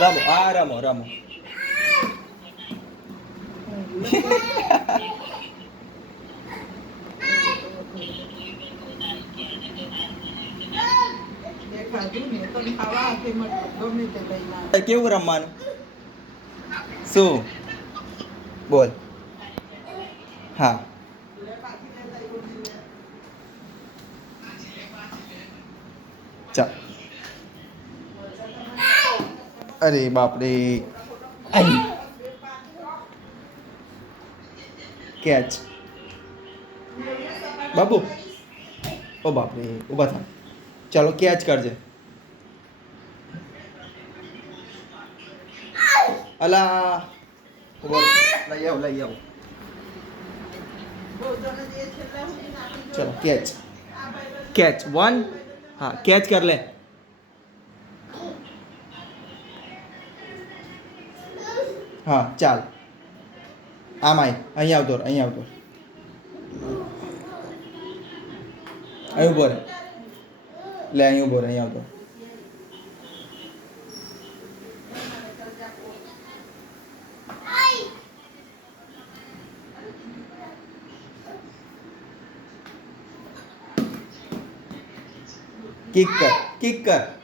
રમો આ રમો રમો. કેવું રમવાનું શું બોલ. હા ચાલ. અરે બાપરે. કેચ. બાબુ ઓ બાપરે ઊભા થા. ચાલો કેચ કરજે. અલા લઈ આવ લઈ આવ. ચલો કેચ. Catch one. હા કેચ કર લે. હા ચાલ. આમ આય અહીંયા આવતો અહીંયા આવતો. અહીં ઉભો રહે. લે અહીં ઉભો રહે અહીં આવતો. કિક કર કિક કર.